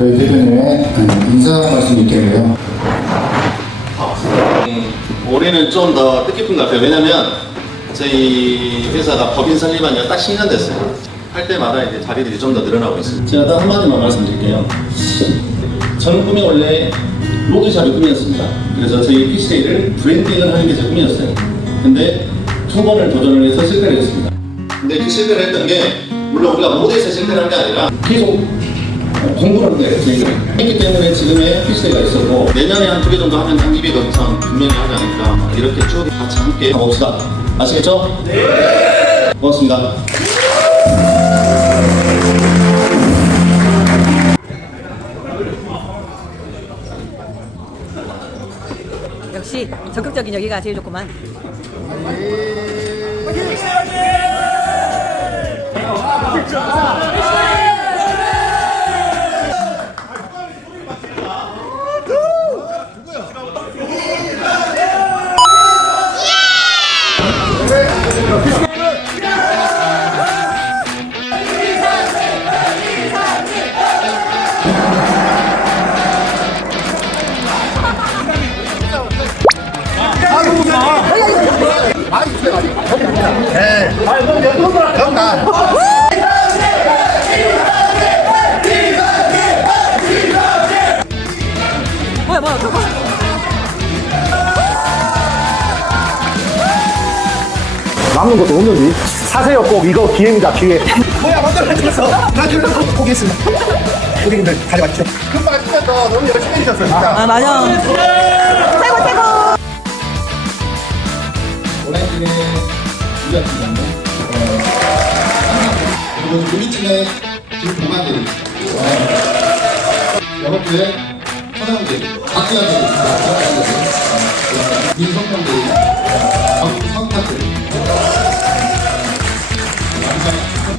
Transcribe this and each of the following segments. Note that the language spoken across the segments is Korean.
저희 대표님의 인사 말씀 있겠네요. 음, 올해는 좀 더 뜻깊은 것 같아요. 왜냐면 저희 회사가 법인 설립한 지가 딱 10년 됐어요. 할 때마다 이제 자리들이 좀 더 늘어나고 있습니다. 제가 딱 한마디만 말씀드릴게요. 저는 꿈이 원래 로드샵의 꿈이었습니다. 그래서 저희 PC를 브랜딩을 하는 게 제 꿈이었어요. 근데 두 번을 도전을 해서 실패를 했습니다. 근데 그 실패를 했던 게 물론 우리가 모두에서 실패를 한 게 아니라 계속 공부를 해 저희가 했기 때문에 지금의 PC가 있었고 내년에 한 두 개 정도 하면 한 200억 이상 분명히 하지 않을까 이렇게 쭉 같이 함께 가봅시다. 아시겠죠? 네! 고맙습니다. 역시 적극적인 여기가 제일 좋구만. 뭐야 뭐야 저거. 막는 것도 없는지 사세요 꼭 이거 기회입니다 기회 뭐야 먼저 가져서 나중에 포기했습니다 고객님들 가져가십시오 금방 하시면서 너무 열심히 해주셨어요 진짜 아 맞아. 최고 최고. 오렌지의 유자팀장님 그리고 유리팀의 김동환님 영업부의 서영님 박기환님 민성평님 박성탁님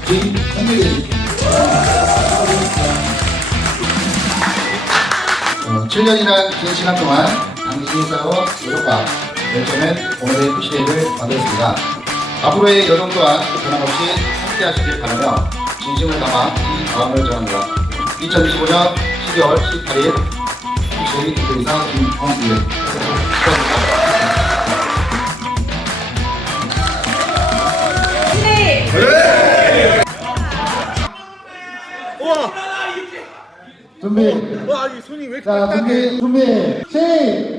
김현미님 7년이란 긴 시간 동안 당신이 쌓아온 노력과 열정은 오늘의 PC를 만들었습니다. 앞으로의 여정 또한 변함없이 함께 하시길 바라며 진심을 담아 이 마음을 전합니다. 2025년 12월 18일 PC의 대표이사 김홍규 축하드립니다. 준비. 와, 이 손이 왜 자, 준비, 준비, 시작!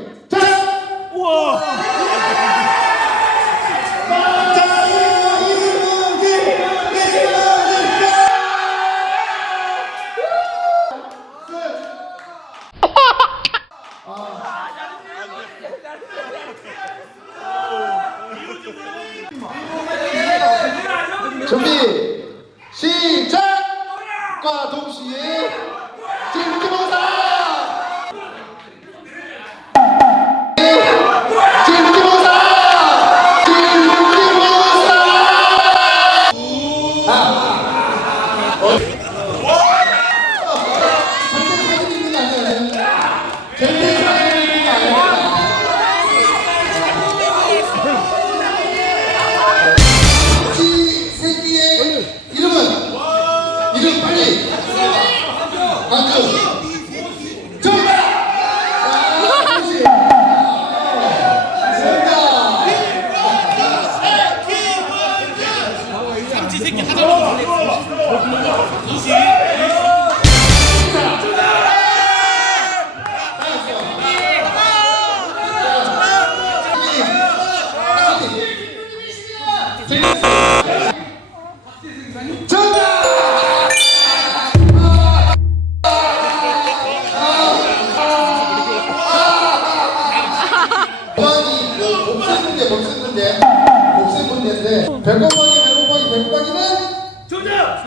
과 동시에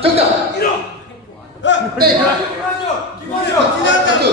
정답! 정답 1억 네 김원효 김원효 백곱하기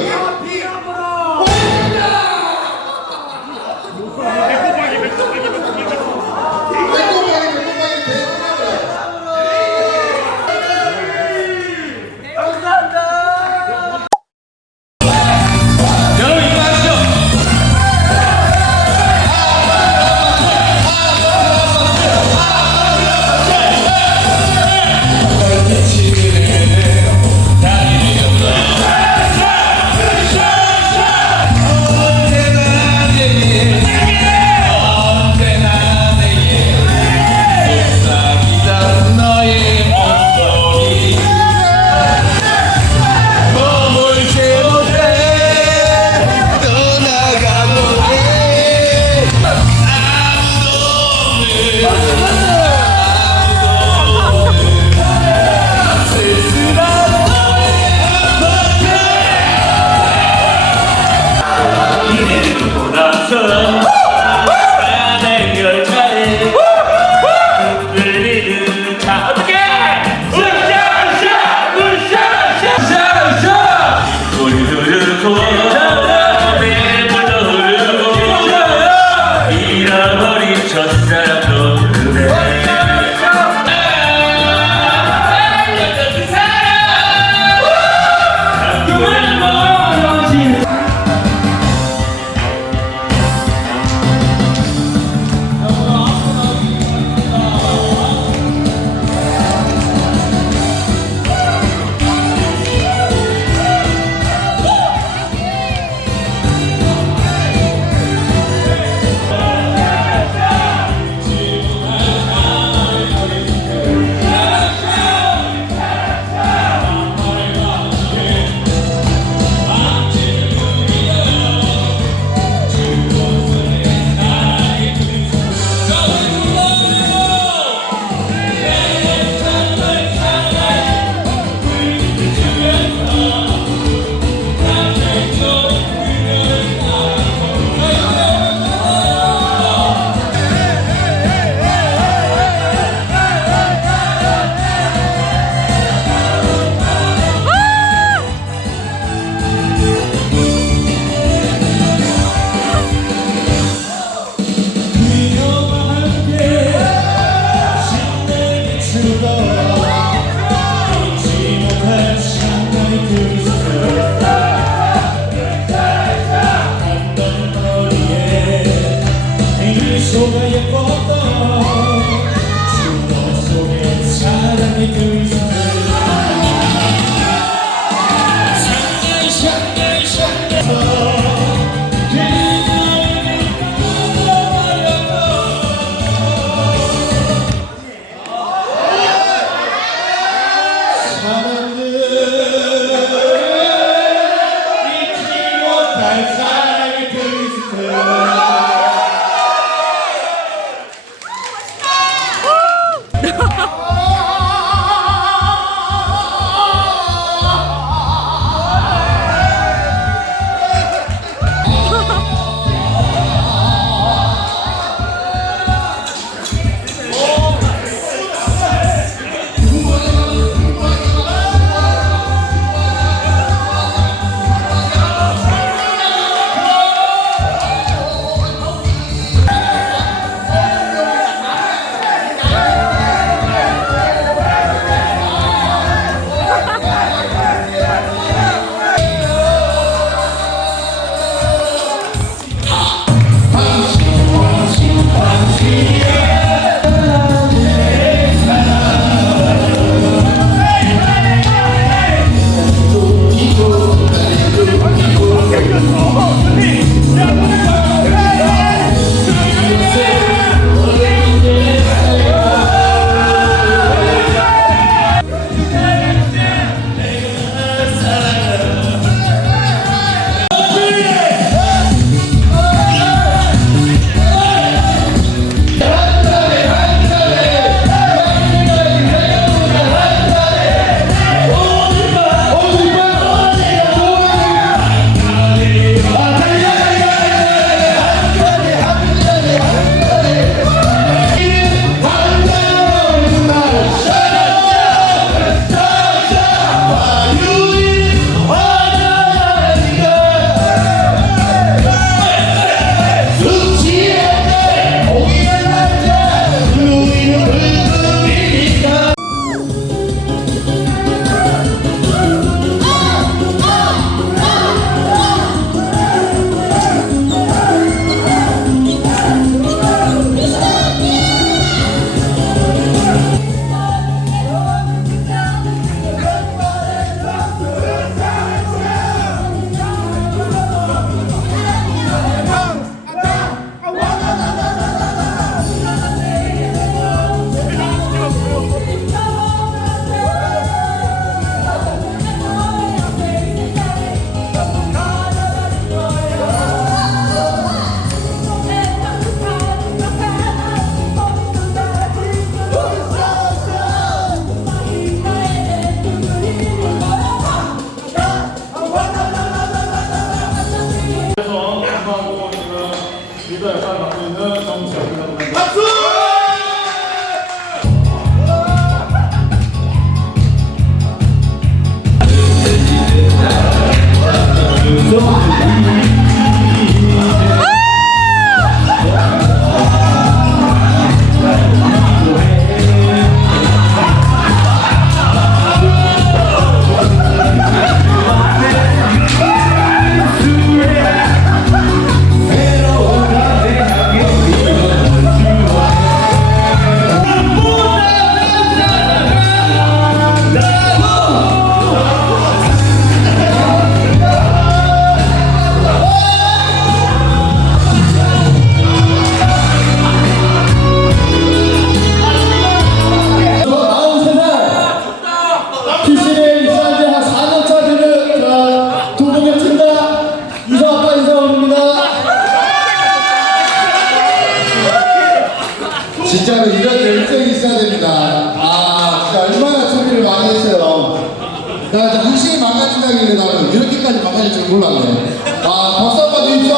몰랐네. 아, 박수 한번 주십시오.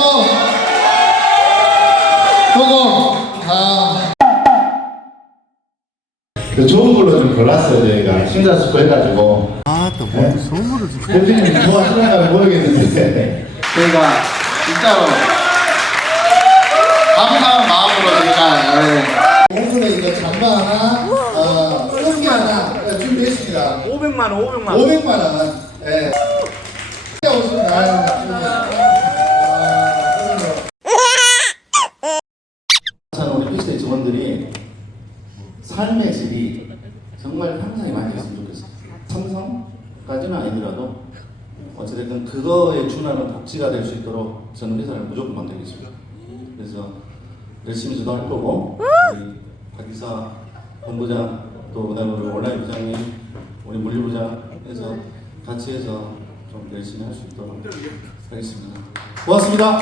그리고, 아. 그 좋은 걸로 좀 골랐어요, 저희가. 심사숙고 해가지고. 아, 또 뭐, 선물을 좀. 대표님, 좋아하시는가 모르겠는데. 저희가 진짜로. 감사한 마음으로 저희가. 네. 오늘은 이거 장마 하나, 어, 꽃게 하나 준비했습니다. 500만 원, 500만 원. 500만 원. 예. 오십니다. 참 우리 피스의 직원들이 삶의 질이 정말 향상이 많이 됐으면 좋겠어요. 삼성 까지는 아니더라도 어찌됐든 그거에 준하는 복지가 될 수 있도록 저는 회사를 무조건 만들겠습니다. 그래서 열심히 저도 할 거고 우리 박이사 본부장 또 그다음에 우리 온라인 부장님 우리 물류부장 해서 같이 해서 좀 열심히 할 수 있도록 하겠습니다. 고맙습니다.